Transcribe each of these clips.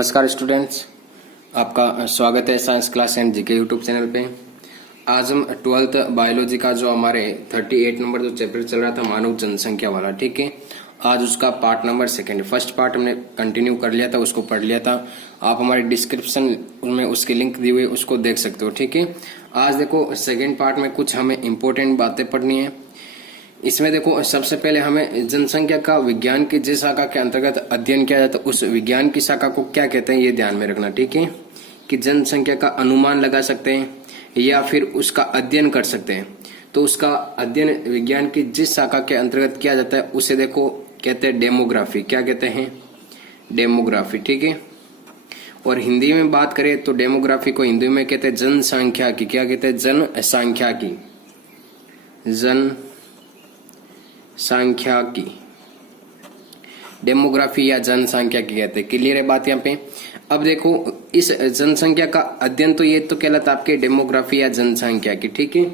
नमस्कार स्टूडेंट्स, आपका स्वागत है science class and GK YouTube channel पे। आज हम 12th बायोलॉजी का जो हमारे 38 नंबर जो चैप्टर चल रहा था मानव जनसंख्या वाला, ठीक है, आज उसका पार्ट नंबर 2 फर्स्ट पार्ट हमने कंटिन्यू कर लिया था, उसको पढ़ लिया था। आप हमारे डिस्क्रिप्शन में उसकी लिंक दी हुई है, उसको देख सकते हो, ठीक है। आज देखो सेकेंड पार्ट में कुछ हमें इंपॉर्टेंट बातें पढ़नी है। इसमें देखो सबसे पहले हमें जनसंख्या का विज्ञान की जिस शाखा के अंतर्गत अध्ययन किया जाता है उस विज्ञान की शाखा को क्या कहते हैं, ये ध्यान में रखना, ठीक है। कि जनसंख्या का अनुमान लगा सकते हैं या फिर उसका अध्ययन कर सकते हैं। तो उसका अध्ययन विज्ञान की जिस शाखा के अंतर्गत किया जाता है उसे देखो कहते हैं डेमोग्राफी। क्या कहते हैं? डेमोग्राफी, ठीक है। और हिंदी में बात करें तो डेमोग्राफी को हिंदी में कहते हैं जनसंख्या की। क्या कहते हैं? जनसंख्या की। संख्या की डेमोग्राफी या जनसंख्या की कहते हैं। क्लियर है बात यहाँ पे? अब देखो इस जनसंख्या का अध्ययन तो ये तो कहलाता आपके डेमोग्राफी या जनसंख्या की, ठीक है।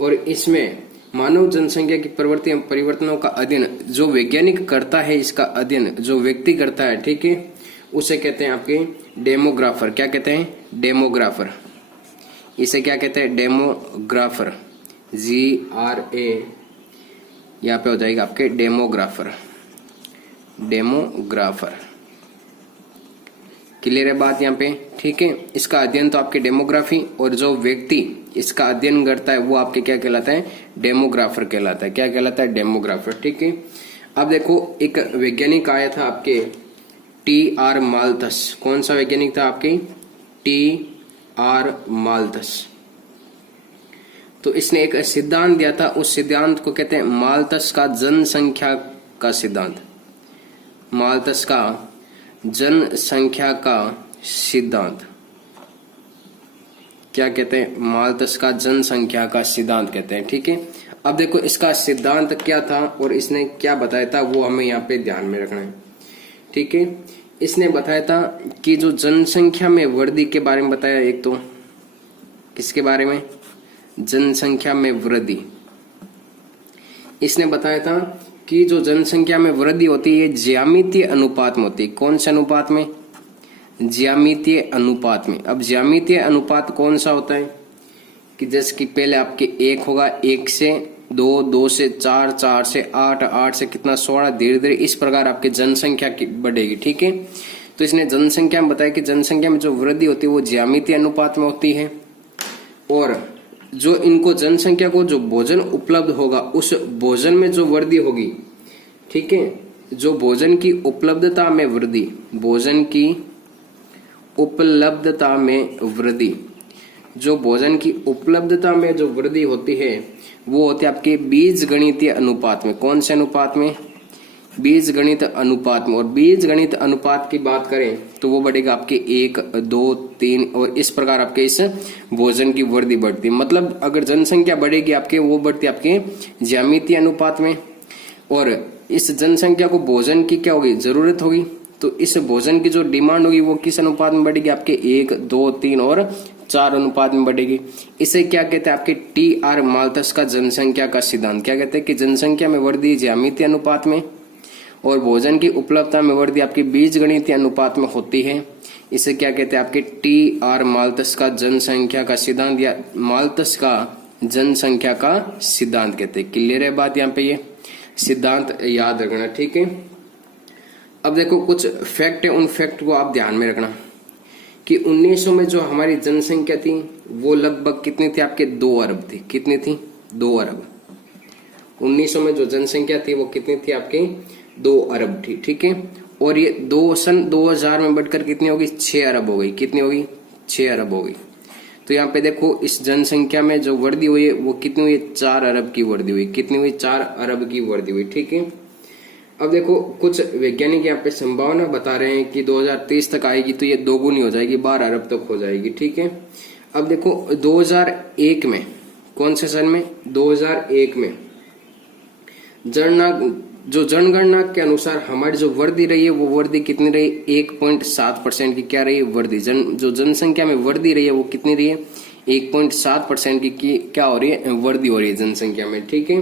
और इसमें मानव जनसंख्या की प्रवृत्ति परिवर्तनों का अध्ययन जो वैज्ञानिक करता है, इसका अध्ययन जो व्यक्ति करता है, ठीक है, उसे कहते हैं आपके डेमोग्राफर। क्या कहते हैं? डेमोग्राफर। इसे क्या कहते हैं? डेमोग्राफर। GRA यहाँ पे हो जाएगा आपके डेमोग्राफर। डेमोग्राफर। क्लियर है बात यहाँ पे? ठीक है। इसका अध्ययन तो आपके डेमोग्राफी और जो व्यक्ति इसका अध्ययन करता है वो आपके क्या कहलाता है? डेमोग्राफर कहलाता है। क्या कहलाता है? डेमोग्राफर, ठीक है। अब देखो एक वैज्ञानिक आया था आपके TR माल्थस। कौन सा वैज्ञानिक था आपके? TR Malthus. तो इसने एक सिद्धांत दिया था, उस सिद्धांत को कहते हैं माल्थस का जनसंख्या का सिद्धांत। माल्थस का जनसंख्या का सिद्धांत क्या कहते हैं? माल्थस का जनसंख्या का सिद्धांत कहते हैं, ठीक है। अब देखो इसका सिद्धांत क्या था और इसने क्या बताया था वो हमें यहाँ पे ध्यान में रखना है, ठीक है। इसने बताया था कि जो जनसंख्या में वृद्धि के बारे में बताया। एक तो किसके बारे में? जनसंख्या में वृद्धि। इसने बताया था कि जो जनसंख्या में वृद्धि होती है ज्यामितीय अनुपात में होती है। कौन से अनुपात में? ज्यामितीय अनुपात में। अब ज्यामितीय अनुपात कौन सा होता है? कि जैसे कि पहले आपके 1 होगा, 1 से 2, 2 से 4, 4 से 8, 8 से कितना 16, धीरे धीरे इस प्रकार आपकी जनसंख्या की बढ़ेगी, ठीक है। तो इसने जनसंख्या में बताया कि जनसंख्या में जो वृद्धि होती है वो ज्यामितीय अनुपात में होती है। और जो इनको जनसंख्या को जो भोजन उपलब्ध होगा उस भोजन में जो वृद्धि होगी, ठीक है, जो भोजन की उपलब्धता में वृद्धि, भोजन की उपलब्धता में वृद्धि, जो भोजन की उपलब्धता में जो वृद्धि होती है वो होती है आपके बीजगणितीय अनुपात में। कौन से अनुपात में? बीजगणित अनुपात में। और बीजगणित अनुपात की बात करें तो वो बढ़ेगा आपके 1, 2, 3 और इस प्रकार आपके इस भोजन की वृद्धि बढ़ती है। मतलब अगर जनसंख्या बढ़ेगी आपके वो बढ़ती है आपके ज्यामितीय अनुपात में। और इस जनसंख्या को भोजन की क्या होगी? जरूरत होगी। तो इस भोजन की जो डिमांड होगी वो किस अनुपात में बढ़ेगी? आपके 1, 2, 3 और 4 अनुपात में बढ़ेगी। इसे क्या कहते हैं? आपके TR माल्थस का जनसंख्या का सिद्धांत। क्या कहते हैं? कि जनसंख्या में वृद्धि ज्यामितीय अनुपात में और भोजन की उपलब्धता में वृद्धि आपकी बीजगणितीय अनुपात में होती है। इसे क्या कहते हैं? आपके TR माल्थस का जनसंख्या का सिद्धांत या माल्थस का जनसंख्या का सिद्धांत कहते हैं। क्लियर है बात यहाँ पे? ये सिद्धांत याद रखना, ठीक है। अब देखो कुछ फैक्ट है, उन फैक्ट को आप ध्यान में रखना कि 1900 में जो हमारी जनसंख्या थी वो लगभग कितनी थी? आपके 2 अरब थी। कितनी थी? 2 अरब। 1900 में जो जनसंख्या थी वो कितनी थी? आपके 2 अरब थी, ठीक है। और ये सन 2000 में बढ़कर कितनी होगी? 6 अरब हो गई। कितनी होगी? 6 अरब हो गई। तो यहाँ पे देखो इस जनसंख्या में जो वृद्धि हुई है वो कितनी हुई? 4 अरब की वृद्धि हुई। कितनी हुई? 4 अरब की वृद्धि हुई, ठीक है। अब देखो कुछ वैज्ञानिक यहाँ पे संभावना बता रहे हैं कि 2030 तक आएगी तो ये दोगुनी हो जाएगी, 12 अरब तक हो जाएगी, ठीक है। अब देखो 2001 में, कौन से सन में? 2001 में जनगणना के अनुसार हमारी जो वृद्धि रही है वो वृद्धि कितनी रही? 1.7% की क्या रही है? वृद्धि। जो जनसंख्या में वृद्धि रही है वो कितनी रही है? 1.7% की क्या हो रही है? वृद्धि हो रही है जनसंख्या में, ठीक है।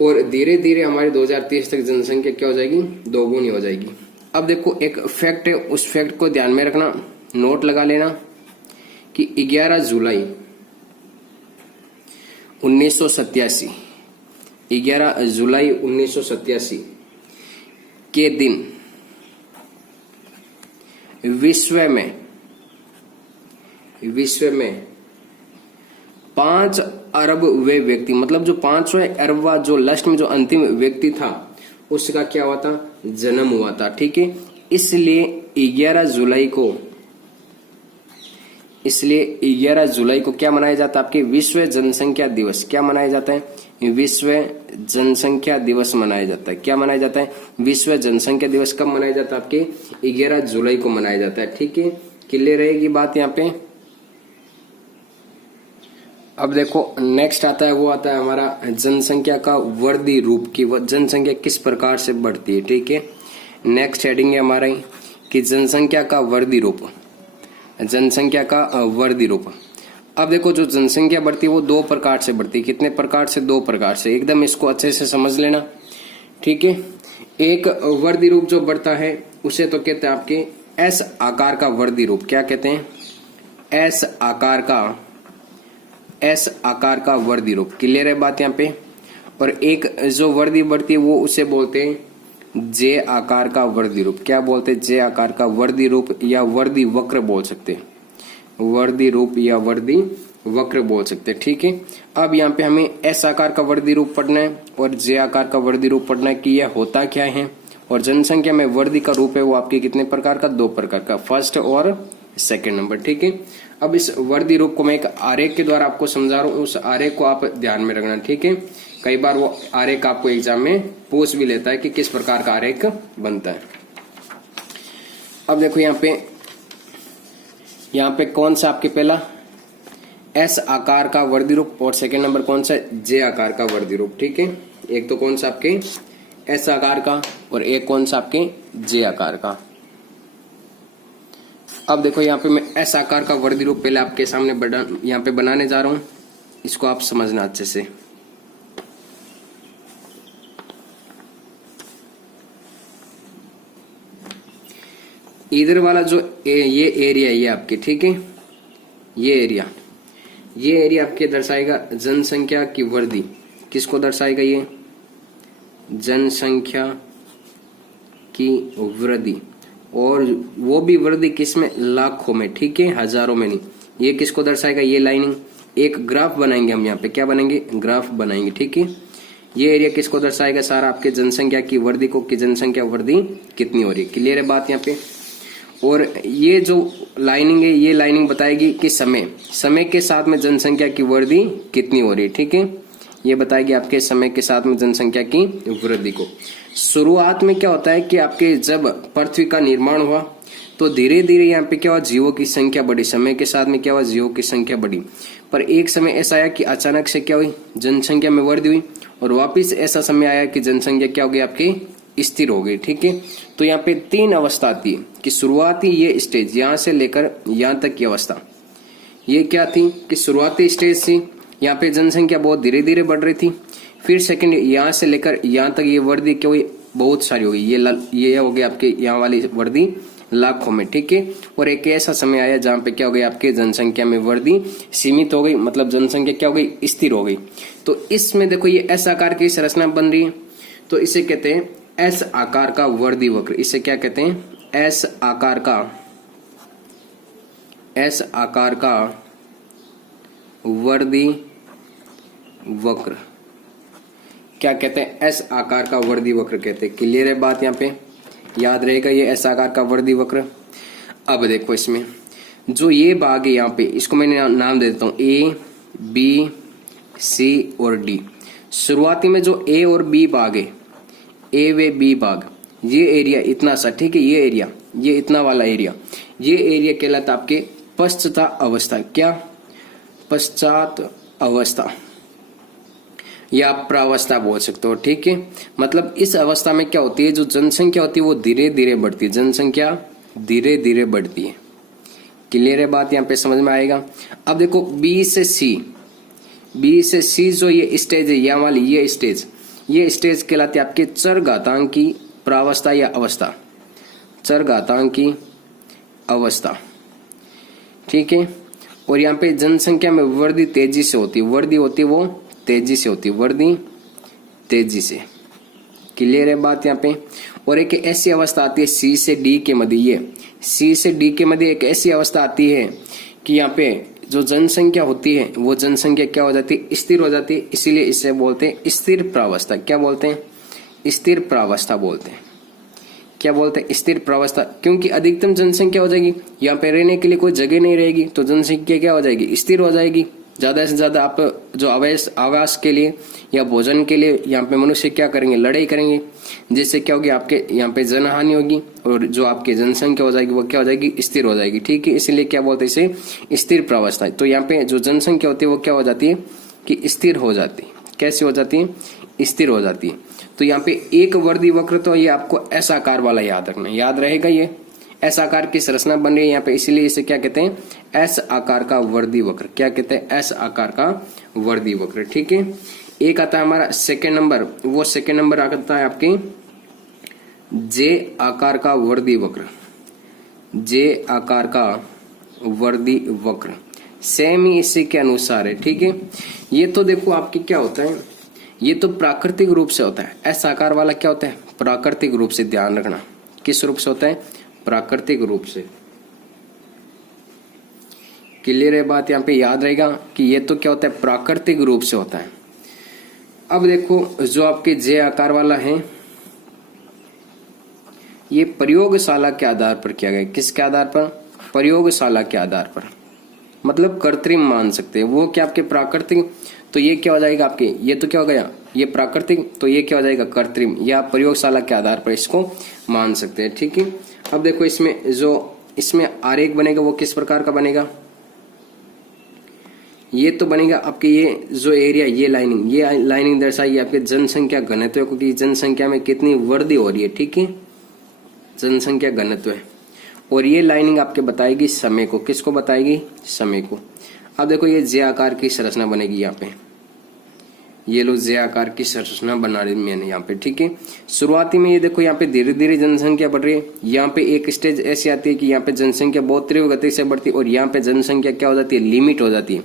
और धीरे धीरे हमारी 2030 तक जनसंख्या क्या हो जाएगी? दोगुनी हो जाएगी। अब देखो एक फैक्ट है, उस फैक्ट को ध्यान में रखना, नोट लगा लेना कि 11 जुलाई 1987, 11 जुलाई 1987 के दिन विश्व में 5 अरब वे व्यक्ति, मतलब जो 5वें अरबवा जो लास्ट में जो अंतिम व्यक्ति था उसका क्या हुआ था, जन्म हुआ था। ठीक है, इसलिए 11 जुलाई को क्या मनाया जाता है, आपके विश्व जनसंख्या दिवस। क्या मनाया जाता है, विश्व जनसंख्या दिवस मनाया जाता है। क्या मनाया जाता है, विश्व जनसंख्या दिवस कब मनाया जाता है, आपके 11 जुलाई को मनाया जाता है। ठीक है, क्लियर रहेगी बात यहाँ पे। अब देखो नेक्स्ट आता है, वो आता है हमारा जनसंख्या का वर्दी रूप की जनसंख्या किस प्रकार से बढ़ती है। ठीक है, नेक्स्ट हेडिंग है हमारा कि जनसंख्या का वर्दी रूप, जनसंख्या का वर्दी रूप। अब देखो जो जनसंख्या बढ़ती है वो 2 प्रकार से बढ़ती है। कितने प्रकार से, 2 प्रकार से, एकदम इसको अच्छे से समझ लेना। ठीक है, एक वर्दी रूप जो बढ़ता है उसे तो कहते हैं आपके एस आकार का वर्दी रूप। क्या कहते हैं, एस आकार का वर्दी रूप। क्लियर है बात यहाँ पे। और एक जो वर्दी बढ़ती है वो उसे बोलते हैं जे आकार का वर्दी रूप। क्या बोलते हैं, जे आकार का वर्दी रूप या वर्दी वक्र बोल सकते हैं, वर्दी रूप या वर्दी वक्र बोल सकते हैं। ठीक है, अब यहाँ पे हमें एस आकार का वर्दी रूप पढ़ना है और जे आकार का वर्दी रूप पढ़ना है कि यह होता क्या है। और जनसंख्या में वर्दी का रूप है वो आपके कितने प्रकार का, 2 प्रकार का, फर्स्ट और सेकंड नंबर। ठीक है, अब इस वर्दी रूप को मैं एक आरेख के द्वारा आपको समझा रहा हूँ, उस आरेख को आप ध्यान में रखना। ठीक है, कई बार वो आरेख आपको एग्जाम में पूछ भी लेता है कि किस प्रकार का आरेख बनता है। अब देखो यहाँ पे कौन सा आपके पहला एस आकार का वर्दी रूप और सेकंड नंबर कौन सा, जे आकार का वर्दी रूप। ठीक है, एक तो कौन सा आपके एस आकार का और एक कौन सा आपके जे आकार का। अब देखो यहाँ पे मैं एस आकार का वर्दी रूप पहले आपके सामने यहाँ पे बनाने जा रहा हूं, इसको आप समझना अच्छे से। इधर वाला जो ये एरिया ये आपके, ठीक है, ये एरिया आपके दर्शाएगा जनसंख्या की वृद्धि। किसको दर्शाएगा, ये जनसंख्या की वृद्धि, और वो भी वृद्धि किसमें, लाखों में। ठीक है, हजारों में नहीं। ये किसको दर्शाएगा, ये लाइनिंग एक ग्राफ बनाएंगे हम यहाँ पे, क्या बनाएंगे, ग्राफ बनाएंगे। ठीक है, ये एरिया किसको दर्शाएगा, सारा आपके जनसंख्या की वृद्धि को, कि जनसंख्या वृद्धि कितनी हो रही है। क्लियर है बात यहाँ पे। और ये जो लाइनिंग है ये लाइनिंग बताएगी कि समय के साथ में जनसंख्या की वृद्धि कितनी हो रही है। ठीक है, ये बताएगी आपके समय के साथ में जनसंख्या की वृद्धि को। शुरुआत में क्या होता है कि आपके जब पृथ्वी का निर्माण हुआ तो धीरे धीरे यहाँ पे क्या हुआ, जीवों की संख्या बढ़ी। समय के साथ में क्या हुआ, जीवों की संख्या बढ़ी। पर एक समय ऐसा आया कि अचानक से क्या हुई, जनसंख्या में वृद्धि हुई, और वापिस ऐसा समय आया कि जनसंख्या क्या हो गई, आपकी स्थिर हो गई। ठीक है, तो यहाँ पे 3 अवस्था आती है कि शुरुआती ये स्टेज, यहाँ से लेकर यहाँ तक की अवस्था, ये क्या थी कि शुरुआती स्टेज थी, यहाँ पे जनसंख्या बहुत धीरे धीरे बढ़ रही थी। फिर सेकंड, यहाँ से लेकर यहाँ तक ये वृद्धि क्या हुई, बहुत सारी हो गई। ये हो गई आपके यहाँ वाली वृद्धि लाखों में। ठीक है, और एक ऐसा समय आया जहाँ पे क्या हो गई, आपके जनसंख्या में वृद्धि सीमित हो गई, मतलब जनसंख्या क्या हो गई, स्थिर हो गई। तो इसमें देखो ये एस आकार की संरचना बन रही है, तो इसे कहते हैं एस आकार का वृद्धि वक्र। इसे क्या कहते हैं, एस आकार का वृद्धि वक्र। क्या कहते हैं, एस आकार का वृद्धि वक्र कहते हैं। क्लियर है बात यहाँ पे, याद रहेगा ये एस आकार का वृद्धि वक्र। अब देखो इसमें जो ये भाग है यहाँ पे, इसको मैंने नाम दे देता हूं ए, बी, सी और डी। शुरुआती में जो ए और बी भाग है, ए व बी भाग, ये एरिया इतना सा, ठीक है, ये एरिया, ये इतना वाला एरिया, ये एरिया कहलाता आपके पश्चात अवस्था। क्या, पश्चात अवस्था या प्रावस्था बोल सकते हो। ठीक है, मतलब इस अवस्था में क्या होती है, जो जनसंख्या होती है वो धीरे धीरे बढ़ती है, जनसंख्या धीरे धीरे बढ़ती है। क्लियर है बात, यहाँ पे समझ में आएगा। अब देखो बी से सी जो ये स्टेज है, यहाँ वाली ये स्टेज कहलाती है आपके चरघातांक की प्रावस्था या अवस्था। चरघातांकी अवस्था, ठीक है। और यहाँ पे जनसंख्या में वृद्धि तेजी से होती है, वृद्धि होती है वो तेजी से होती है, वृद्धि तेजी से। क्लियर है बात यहाँ पे। और एक ऐसी अवस्था आती है सी से डी के मध्य, ये सी से डी के मध्य एक ऐसी अवस्था आती है कि यहाँ पे जो जनसंख्या होती है वो जनसंख्या क्या हो जाती है, स्थिर हो जाती है। इसीलिए इसे बोलते हैं स्थिर प्रावस्था। क्या बोलते हैं? स्थिर प्रावस्था बोलते हैं। क्या बोलते हैं? स्थिर प्रावस्था। क्योंकि अधिकतम जनसंख्या हो जाएगी, यहाँ पे रहने के लिए कोई जगह नहीं रहेगी, तो जनसंख्या क्या हो जाएगी, स्थिर हो जाएगी। ज्यादा से ज्यादा आप जो आवास के लिए या भोजन के लिए यहाँ पे मनुष्य क्या करेंगे, लड़ाई करेंगे, जिससे क्या होगी, आपके यहाँ पे जनहानि होगी और जो आपकी जनसंख्या हो जाएगी वो क्या हो जाएगी, स्थिर हो जाएगी, ठीक है। इसलिए क्या बोलते हैं इसे, स्थिर प्रावस्था। तो यहाँ पे जो जनसंख्या होती है वो क्या हो जाती है कि स्थिर हो जाती है। कैसे हो जाती है? स्थिर हो जाती है। तो यहाँ पे एक वृद्धि वक्र, तो ये आपको एस आकार वाला याद रखना, याद रहेगा। ये एस आकार की संरचना बन रही है यहाँ पे, इसीलिए इसे क्या कहते हैं, एस आकार का वृद्धि वक्र। क्या कहते हैं? एस आकार का वृद्धि वक्र, ठीक है। एक आता है हमारा सेकेंड नंबर, वो सेकेंड नंबर आता है आपके जे आकार का वृद्धि वक्र, जे आकार का वृद्धि वक्र। सेम ही इसी के अनुसार है, ठीक है। ये तो देखो आपकी क्या होता है, ये तो प्राकृतिक रूप से होता है। एस आकार वाला क्या होता है, प्राकृतिक रूप से। ध्यान रखना किस रूप से होता है, प्राकृतिक रूप से। क्लियर है बात? यहाँ पे याद रहेगा कि ये तो क्या होता है, प्राकृतिक रूप से होता है। अब देखो जो आपके जे आकार वाला है, ये प्रयोगशाला के आधार पर किया गया। किसके आधार पर? प्रयोगशाला के आधार पर, मतलब कृत्रिम मान सकते हैं। वो क्या आपके प्राकृतिक, तो ये क्या हो जाएगा आपके, ये तो क्या हो गया, ये प्राकृतिक, तो ये क्या हो जाएगा, कृत्रिम, या प्रयोगशाला के आधार पर इसको मान सकते हैं, ठीक है। अब देखो इसमें जो इसमें आरेख बनेगा वो किस प्रकार का बनेगा, ये तो बनेगा आपके ये जो एरिया, ये लाइनिंग दर्शाएगी आपके जनसंख्या घनत्व को, कि जनसंख्या में कितनी वृद्धि हो रही है, ठीक है, जनसंख्या घनत्व है। और ये लाइनिंग आपके बताएगी समय को। किसको बताएगी? समय को। अब देखो ये जे आकार की संरचना बनेगी यहाँ पे, ये लो जे आकार की संरचना बना रही मैंने यहाँ पे, ठीक है। शुरुआती में ये देखो यहाँ पे धीरे धीरे जनसंख्या बढ़ रही है। यहाँ पे एक स्टेज ऐसी आती है कि यहाँ पे जनसंख्या बहुत तीव्र गति से बढ़ती है और यहाँ पे जनसंख्या क्या हो जाती है, लिमिट हो जाती है।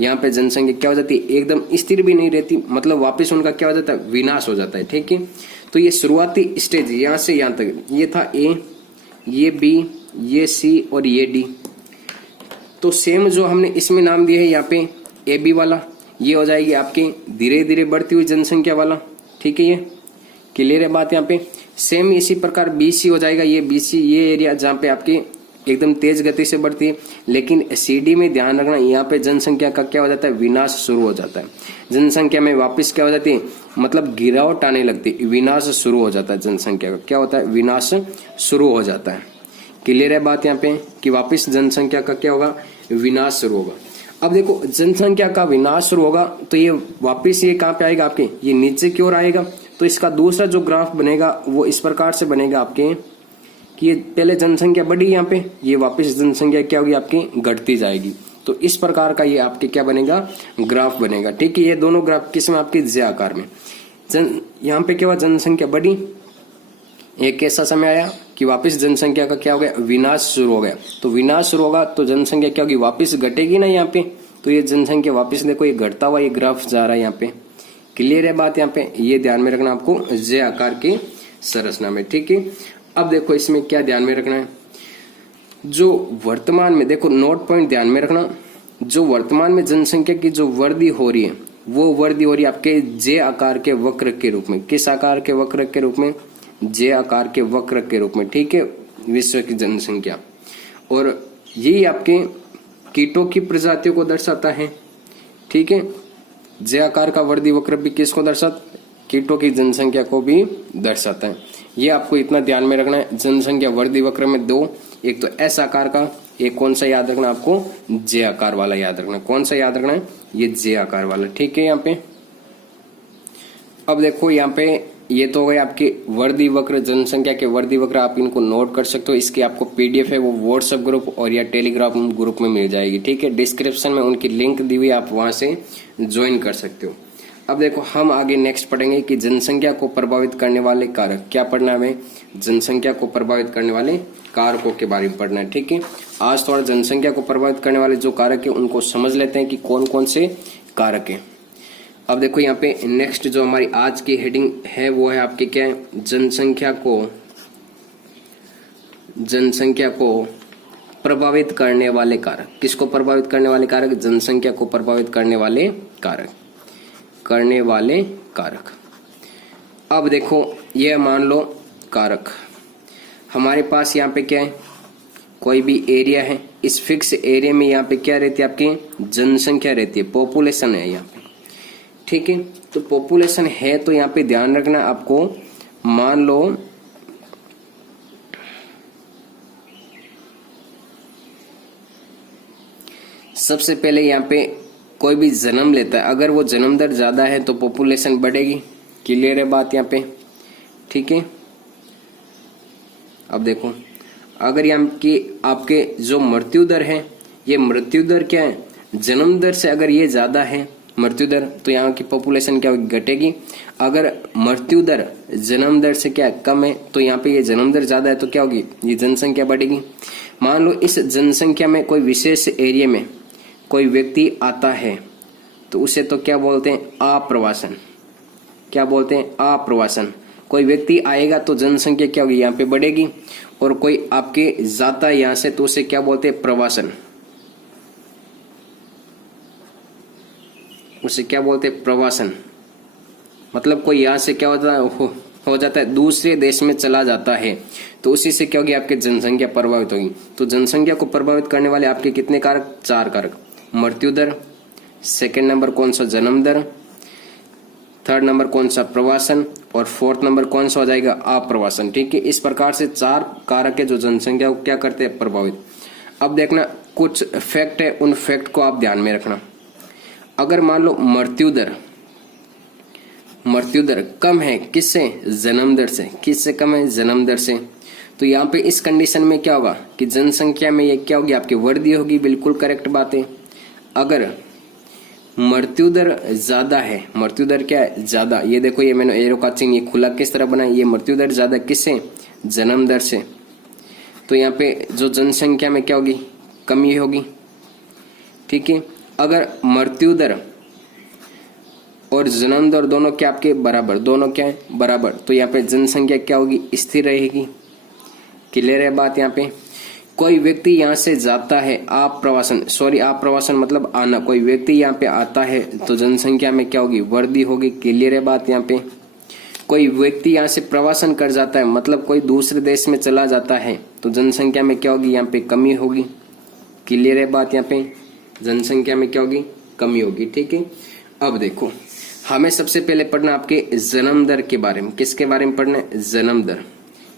यहाँ पे जनसंख्या क्या हो जाती है, एकदम स्थिर भी नहीं रहती, मतलब वापस उनका क्या हो जाता है, विनाश हो जाता है, ठीक है। तो ये शुरुआती स्टेज यहाँ से यहाँ तक, ये था ए, ये बी, ये सी और ये डी। तो सेम जो हमने इसमें नाम दिया है यहाँ पे ए बी वाला, ये हो जाएगी आपकी धीरे धीरे बढ़ती हुई जनसंख्या वाला, ठीक है। ये क्लियर है बात? यहाँ पे सेम इसी प्रकार बी सी हो जाएगा, ये बी सी, ये एरिया जहाँ पे आपकी एकदम तेज गति से बढ़ती है। लेकिन सी डी में ध्यान रखना, यहाँ पे जनसंख्या का क्या हो जाता है, विनाश शुरू हो जाता है। जनसंख्या में वापस क्या हो जाती है, मतलब गिरावट आने लगती है, विनाश शुरू हो जाता है। जनसंख्या का क्या होता है, विनाश शुरू हो जाता है। क्लियर है बात यहाँ पे कि वापस जनसंख्या का क्या होगा, विनाश शुरू होगा। अब देखो जनसंख्या का विनाश शुरू होगा तो ये वापस ये कहाँ पे आएगा आपके, ये नीचे की ओर आएगा। तो इसका दूसरा जो ग्राफ बनेगा वो इस प्रकार से बनेगा आपके कि ये पहले जनसंख्या बढ़ी यहाँ पे, ये वापस जनसंख्या क्या होगी आपकी, घटती जाएगी। तो इस प्रकार का ये आपके क्या बनेगा, ग्राफ बनेगा, ठीक है। ये दोनों ग्राफ किसमें, आपके जे आकार में। यहाँ पे क्या हुआ, जनसंख्या बढ़ी, एक ऐसा समय आया कि वापस जनसंख्या का क्या हो गया, विनाश शुरू हो गया। तो विनाश शुरू होगा तो जनसंख्या क्या होगी, वापस घटेगी ना यहाँ पे। तो ये जनसंख्या वापस देखो ये घटता हुआ ये ग्राफ जा रहा है यहाँ पे। क्लियर है बात? यहाँ पे ये ध्यान में रखना आपको जे आकार की संरचना में, ठीक है। अब देखो इसमें क्या ध्यान में रखना है, जो वर्तमान में देखो नोट पॉइंट ध्यान में रखना, जो वर्तमान में जनसंख्या की जो वृद्धि हो रही है वो वृद्धि हो रही है आपके जे आकार के वक्र के रूप में। किस आकार के वक्र के रूप में, जे आकार के वक्र के रूप में, ठीक है, विश्व की जनसंख्या। और यही आपके कीटों की प्रजातियों को दर्शाता है, ठीक है। जे आकार का वृद्धि वक्र भी किसको दर्शाता, कीटों की जनसंख्या को भी दर्शाता है। ये आपको इतना ध्यान में रखना है। जनसंख्या वृद्धि वक्र में दो, एक तो एस आकार का, एक कौन सा याद रखना आपको, जे आकार वाला याद रखना। कौन सा याद रखना है, ये जे आकार वाला, ठीक है। यहाँ पे अब देखो यहाँ पे ये तो हो गए आपके वृद्धि वक्र, जनसंख्या के वृद्धि वक्र, आप इनको नोट कर सकते हो। इसकी आपको पीडीएफ है वो व्हाट्सएप ग्रुप और या टेलीग्राम ग्रुप में मिल जाएगी, ठीक है। डिस्क्रिप्शन में उनकी लिंक दी हुई, आप वहां से ज्वाइन कर सकते हो। अब देखो हम आगे नेक्स्ट पढ़ेंगे कि जनसंख्या को प्रभावित करने वाले कारक। क्या पढ़ना है हमें? जनसंख्या को प्रभावित करने वाले कारकों के बारे में पढ़ना है। ठीक है, आज थोड़ा जनसंख्या को प्रभावित करने वाले जो कारक है उनको समझ लेते हैं कि कौन कौन से कारक है। अब देखो यहाँ पे नेक्स्ट जो हमारी आज की हेडिंग है वो है आपकी क्या है? जनसंख्या को प्रभावित करने वाले कारक। किसको प्रभावित करने वाले कारक? जनसंख्या को प्रभावित करने वाले कारक। अब देखो ये मान लो कारक हमारे पास यहाँ पे क्या है? कोई भी एरिया है, इस फिक्स एरिया में यहाँ पे क्या रहती है? आपकी जनसंख्या रहती है, पॉपुलेशन है यहाँ पे। ठीक है, तो पॉपुलेशन है तो यहाँ पे ध्यान रखना आपको, मान लो सबसे पहले यहाँ पे कोई भी जन्म लेता है, अगर वो जन्म दर ज्यादा है तो पॉपुलेशन बढ़ेगी। क्लियर है बात यहाँ पे? ठीक है, अब देखो अगर यहाँ की आपके जो मृत्यु दर है, ये मृत्यु दर क्या है? जन्म दर से अगर ये ज्यादा है मृत्यु दर, तो यहाँ की पॉपुलेशन क्या होगी? घटेगी। अगर मृत्यु दर जन्म दर से क्या कम है, तो यहाँ पे ये जन्म दर ज्यादा है तो क्या होगी? ये जनसंख्या बढ़ेगी। मान लो इस जनसंख्या में कोई विशेष एरिया में कोई व्यक्ति आता है तो उसे तो क्या बोलते हैं? आप्रवासन। क्या बोलते हैं? आप्रवासन। कोई व्यक्ति आएगा तो जनसंख्या क्या होगी? यहाँ पे बढ़ेगी। और कोई आपके जाता है यहाँ से तो उसे क्या बोलते हैं? प्रवासन। उसे क्या बोलते हैं? प्रवासन। मतलब कोई यहाँ से क्या होता है? हो जाता है दूसरे देश में चला जाता है, तो उसी से क्या होगी? आपकी जनसंख्या प्रभावित होगी। तो जनसंख्या को प्रभावित करने वाले आपके कितने कारक? 4 कारक। मृत्यु दर, सेकेंड नंबर कौन सा? जन्म दर, थर्ड नंबर कौन सा? प्रवासन, और फोर्थ नंबर कौन सा हो जाएगा? अप्रवासन। ठीक है, इस प्रकार से 4 कारक है जो जनसंख्या को क्या करते हैं? प्रभावित। अब देखना कुछ फैक्ट है, उन फैक्ट को आप ध्यान में रखना। अगर मान लो मृत्यु दर कम है, किससे? जन्म दर से। किससे कम है? जन्म दर से। तो यहाँ पे इस कंडीशन में क्या होगा कि जनसंख्या में ये क्या होगी? आपकी वृद्धि होगी। बिल्कुल करेक्ट बात है। अगर मृत्यु दर ज्यादा है, मृत्यु दर क्या है? ज्यादा। ये देखो ये मैंने एरो का चिन्ह ये खुला किस तरह बना? ये मृत्यु दर ज्यादा किससे? जन्म दर से। तो यहाँ पे जो जनसंख्या में क्या होगी? कमी होगी। ठीक है, अगर मृत्यु दर और जन्म दर दोनों क्या आपके बराबर? दोनों क्या है? बराबर। तो यहाँ पे जनसंख्या क्या होगी? स्थिर रहेगी। क्लियर है बात यहाँ पे? कोई व्यक्ति यहाँ से जाता है, आप्रवासन मतलब आना। कोई व्यक्ति यहाँ पे आता है तो जनसंख्या में क्या होगी? वृद्धि होगी। क्लियर है बात यहाँ पे? कोई व्यक्ति यहाँ से प्रवासन कर जाता है, मतलब कोई दूसरे देश में चला जाता है, तो जनसंख्या में क्या होगी? यहाँ पे कमी होगी। क्लियर है बात यहाँ पे? जनसंख्या में क्या होगी? कमी होगी। ठीक है, अब देखो हमें सबसे पहले पढ़ना आपके जन्म दर के बारे में। किसके बारे में पढ़ना है? जन्म दर।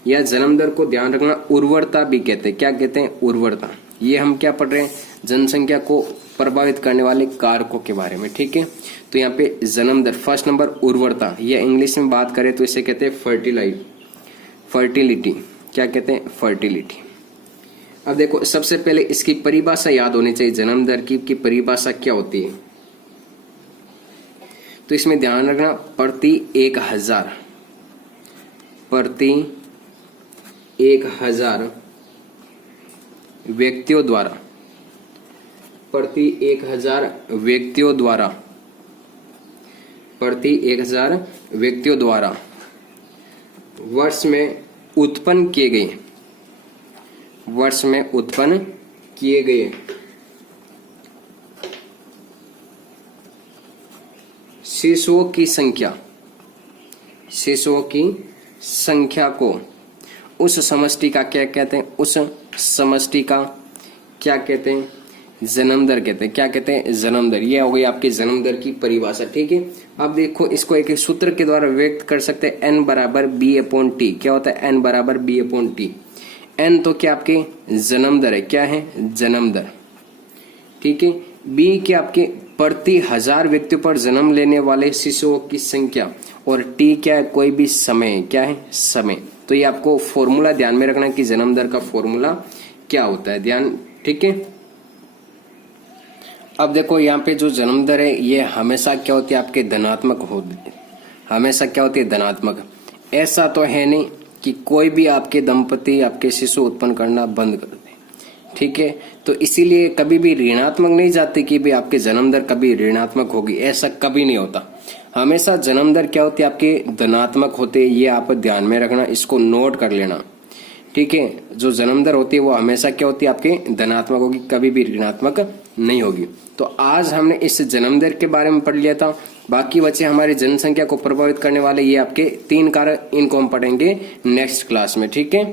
या जन्म दर को ध्यान रखना उर्वरता भी कहते हैं। क्या कहते हैं? उर्वरता। ये हम क्या पढ़ रहे हैं? जनसंख्या को प्रभावित करने वाले कारकों के बारे में। ठीक है, तो यहाँ पे जन्म दर, फर्स्ट नंबर उर्वरता, या इंग्लिश में बात करें तो इसे कहते हैं फर्टिलिटी। क्या कहते हैं? फर्टिलिटी। अब देखो सबसे पहले इसकी परिभाषा याद होनी चाहिए। जन्म दर की परिभाषा क्या होती है? तो इसमें ध्यान रखना प्रति 1000 व्यक्तियों द्वारा, प्रति 1000 व्यक्तियों द्वारा वर्ष में उत्पन्न किए गए शिशुओं की संख्या को उस समष्टि का क्या कहते हैं? उस समष्टि का क्या कहते हैं? जन्म दर कहते हैं। क्या कहते हैं? जन्म दर। ये हो गई आपकी जन्म दर की परिभाषा। ठीक है, अब देखो इसको एक सूत्र के द्वारा व्यक्त कर सकते हैं, n बराबर b/t। क्या होता है? n बराबर b/t। n तो क्या आपके जन्म दर है। क्या है? जन्म दर। ठीक है, b क्या आपके प्रति 1000 व्यक्तियों पर जन्म लेने वाले शिशुओं की संख्या, और t क्या है? कोई भी समय। क्या है? समय। तो ये आपको फॉर्मूला ध्यान में रखना कि जन्म दर का फॉर्मूला क्या होता है। ध्यान। ठीक है, अब देखो यहाँ पे जो जन्म दर है ये हमेशा क्या होती है आपके धनात्मक होती है, हमेशा क्या होती है धनात्मक। ऐसा तो है नहीं कि कोई भी आपके दंपति आपके शिशु उत्पन्न करना बंद कर दे, ठीक है। तो इसीलिए कभी भी ऋणात्मक नहीं जाती कि भी आपके जन्म दर कभी ऋणात्मक होगी, ऐसा कभी नहीं होता। हमेशा जन्म दर क्या होती है आपके धनात्मक होते, ये आप ध्यान में रखना, इसको नोट कर लेना, ठीक है। जो जन्म दर होती है वो हमेशा क्या होती है आपके धनात्मक होगी, कभी भी ऋणात्मक नहीं होगी। तो आज हमने इस जन्म दर के बारे में पढ़ लिया था। बाकी बचे हमारी जनसंख्या को प्रभावित करने वाले ये आपके 3 कारक, इनको हम पढ़ेंगे नेक्स्ट क्लास में, ठीक है।